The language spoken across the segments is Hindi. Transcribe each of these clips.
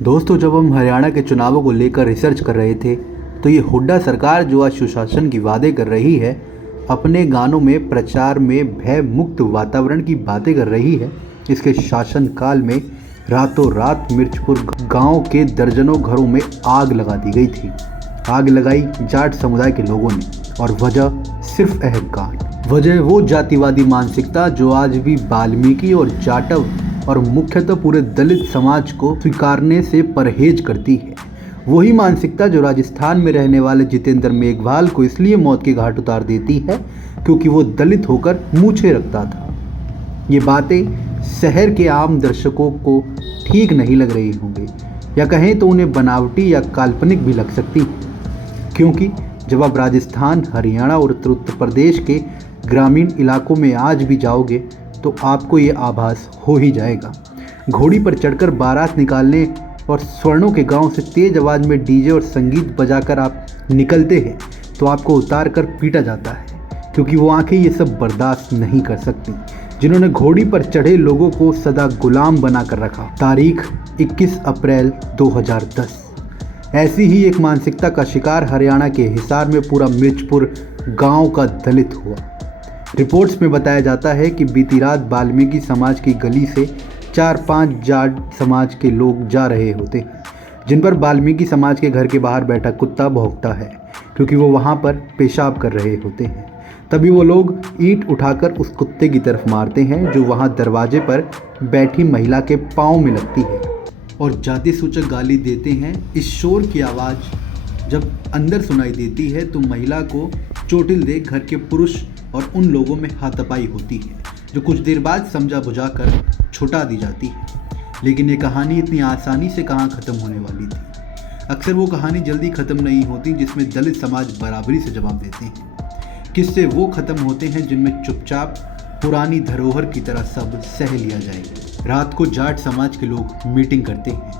दोस्तों, जब हम हरियाणा के चुनावों को लेकर रिसर्च कर रहे थे तो ये हुड्डा सरकार जो आज सुशासन की वादे कर रही है, अपने गानों में प्रचार में भय मुक्त वातावरण की बातें कर रही है, इसके शासनकाल में रातों रात मिर्चपुर गांव के दर्जनों घरों में आग लगा दी गई थी। आग लगाई जाट समुदाय के लोगों ने, और वजह सिर्फ अहंकार। वजह वो जातिवादी मानसिकता जो आज भी वाल्मीकि और जाटव और मुख्यतः पूरे दलित समाज को स्वीकारने से परहेज करती है। वही मानसिकता जो राजस्थान में रहने वाले जितेंद्र मेघवाल को इसलिए मौत के घाट उतार देती है क्योंकि वो दलित होकर मूछें रखता था। ये बातें शहर के आम दर्शकों को ठीक नहीं लग रही होंगी, या कहें तो उन्हें बनावटी या काल्पनिक भी लग सकती हैं, क्योंकि जब आप राजस्थान, हरियाणा और उत्तर प्रदेश के ग्रामीण इलाकों में आज भी जाओगे तो आपको ये आभास हो ही जाएगा। घोड़ी पर चढ़कर बारात निकालने और स्वर्णों के गांव से तेज आवाज़ में डीजे और संगीत बजाकर आप निकलते हैं तो आपको उतार कर पीटा जाता है, क्योंकि वो आंखें ये सब बर्दाश्त नहीं कर सकती जिन्होंने घोड़ी पर चढ़े लोगों को सदा गुलाम बना कर रखा। तारीख 21 अप्रैल 2010। ऐसी ही एक मानसिकता का शिकार हरियाणा के हिसार में पूरा मिर्चपुर गांव का दलित हुआ। रिपोर्ट्स में बताया जाता है कि बीती रात वाल्मीकि समाज की गली से 4-5 जाट समाज के लोग जा रहे होते हैं, जिन पर वाल्मीकि समाज के घर के बाहर बैठा कुत्ता भौंकता है, क्योंकि वो वहाँ पर पेशाब कर रहे होते हैं। तभी वो लोग ईंट उठाकर उस कुत्ते की तरफ मारते हैं जो वहाँ दरवाजे पर बैठी महिला के पाँव में लगती है, और जाति सूचक गाली देते हैं। इस शोर की आवाज़ जब अंदर सुनाई देती है तो महिला को चोटिल देख घर के पुरुष और उन लोगों में हाथापाई होती है, जो कुछ देर बाद समझा बुझा कर छुटा दी जाती है। लेकिन ये कहानी इतनी आसानी से कहाँ ख़त्म होने वाली थी। अक्सर वो कहानी जल्दी ख़त्म नहीं होती जिसमें दलित समाज बराबरी से जवाब देते हैं। किस्से वो ख़त्म होते हैं जिनमें चुपचाप पुरानी धरोहर की तरह सब सह लिया जाए। रात को जाट समाज के लोग मीटिंग करते हैं,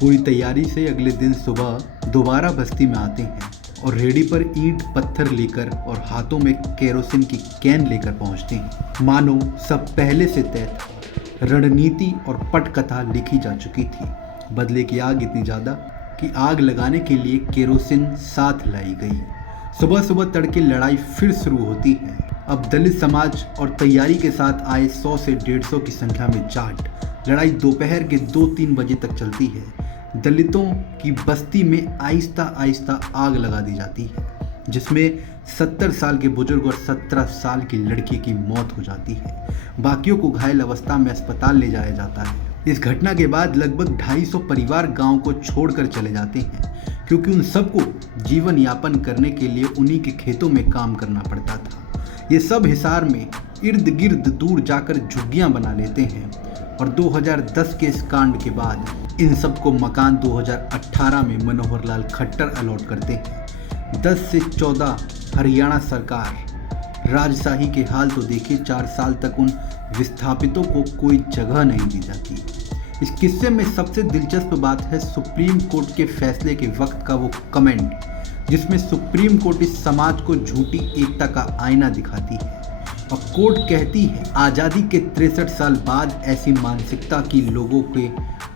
पूरी तैयारी से अगले दिन सुबह दोबारा बस्ती में आते हैं और रेडी पर ईंट पत्थर लेकर और हाथों में केरोसिन की कैन लेकर पहुंचते हैं। मानो सब पहले से तय था। रणनीति और पटकथा लिखी जा चुकी थी। बदले की आग इतनी ज़्यादा कि आग लगाने के लिए केरोसिन साथ लाई गई। सुबह सुबह तड़के लड़ाई फिर शुरू होती है। अब दलित समाज और तैयारी के साथ आए 100 से 150 की संख्या में जाट। लड़ाई दोपहर के 2-3 बजे तक चलती है। दलितों की बस्ती में आहिस्ता आहिस्ता आग लगा दी जाती है, जिसमें 70 साल के बुजुर्ग और 17 साल की लड़की की मौत हो जाती है। बाकियों को घायल अवस्था में अस्पताल ले जाया जाता है। इस घटना के बाद लगभग 250 परिवार गांव को छोड़कर चले जाते हैं, क्योंकि उन सबको जीवन यापन करने के लिए उन्हीं के खेतों में काम करना पड़ता था। ये सब हिसार में इर्द गिर्द दूर जाकर झुग्गियाँ बना लेते हैं, और 2010 के इस कांड के बाद इन सबको मकान 2018 में मनोहर लाल खट्टर अलॉट करते हैं। 10 से 14 हरियाणा सरकार राजशाही के हाल तो देखिए, 4 साल तक उन विस्थापितों को कोई जगह नहीं दी जाती। इस किस्से में सबसे दिलचस्प बात है सुप्रीम कोर्ट के फैसले के वक्त का वो कमेंट, जिसमें सुप्रीम कोर्ट इस समाज को झूठी एकता का आईना दिखाती है। और कोर्ट कहती है आज़ादी के 63 साल बाद ऐसी मानसिकता की लोगों के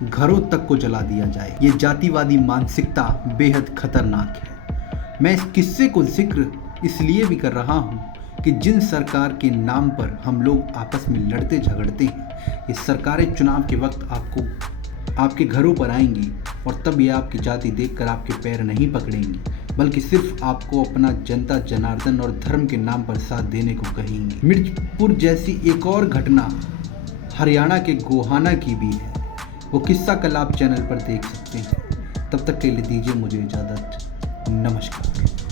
घरों तक को जला दिया जाए। ये जातिवादी मानसिकता बेहद खतरनाक है। मैं इस किस्से को जिक्र इसलिए भी कर रहा हूँ कि जिन सरकार के नाम पर हम लोग आपस में लड़ते झगड़ते हैं, ये सरकारें चुनाव के वक्त आपके घरों पर आएंगी, और तब ये आपकी जाति देखकर आपके पैर नहीं पकड़ेंगी, बल्कि सिर्फ आपको अपना जनता जनार्दन और धर्म के नाम पर साथ देने को कहेंगे। मिर्चपुर जैसी एक और घटना हरियाणा के गोहाना की भी है। वो किस्सा कल आप चैनल पर देख सकते हैं। तब तक के लिए दीजिए मुझे इजाज़त। नमस्कार।